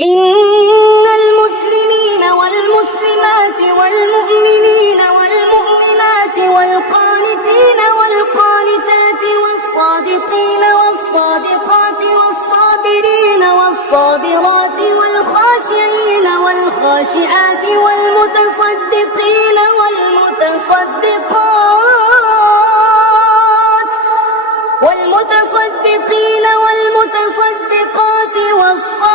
إن المسلمين والمسلمات والمؤمنين والمؤمنات والقانتين والقانتات والصادقين والصادقات والصابرين والصابرات والخاشعين والخاشعات والمتصدقين والمتصدقات والمتصدقات والصابرين